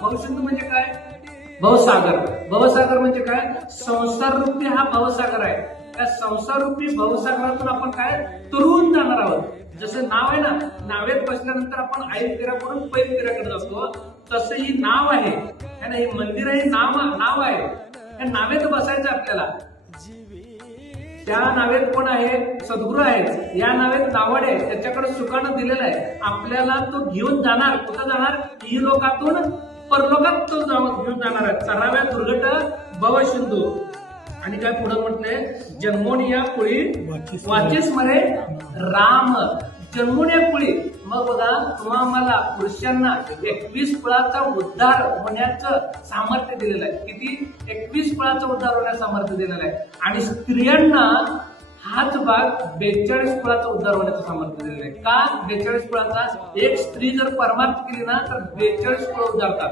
भवसिंधू म्हणजे काय? भवसागर. भवसागर म्हणजे काय? संसार रूपी हा भवसागर आहे. त्या संसार रूपी भवसागरातून आपण काय तरुण जाणार आहोत. जसं नाव आहे ना, नावेत बसल्यानंतर आपण ऐन फेऱ्या करून पैन फेऱ्याकडे जातो, तसं ही नाव आहे. हे मंदिर आहे, नाव आहे. या नावेत बसायचं आपल्याला. त्या नावेत कोण आहे? सद्गुरू आहेत. या नावेत नावड आहे, त्याच्याकडे सुखानं दिलेलं आहे. आपल्याला तो घेऊन जाणार. कुठं जाणार? ही लोकातून परलोकात तो घेऊन जाणार आहे. चराव्या दुर्घट भवसिंधू. आणि काय पुढे म्हटलंय? जन्मोनिया कुळी वाचीस मरे राम. जन्मोनिया कुळी. मग बघा, तुम्हा मला पुरुषांना 21 कुळाचा उद्धार होण्याचं सामर्थ्य दिलेलं आहे. किती? 21 कुळाचा उद्धार होण्याचं सामर्थ्य दिलेलं आहे. आणि स्त्रियांना हाच भाग 42 कुळाचा उद्धार होण्याचं सामर्थ्य दिलेलं आहे. का 42 कुळाचा? एक स्त्री जर परमार्थ केली ना, तर 42 कुळ उद्धारतात.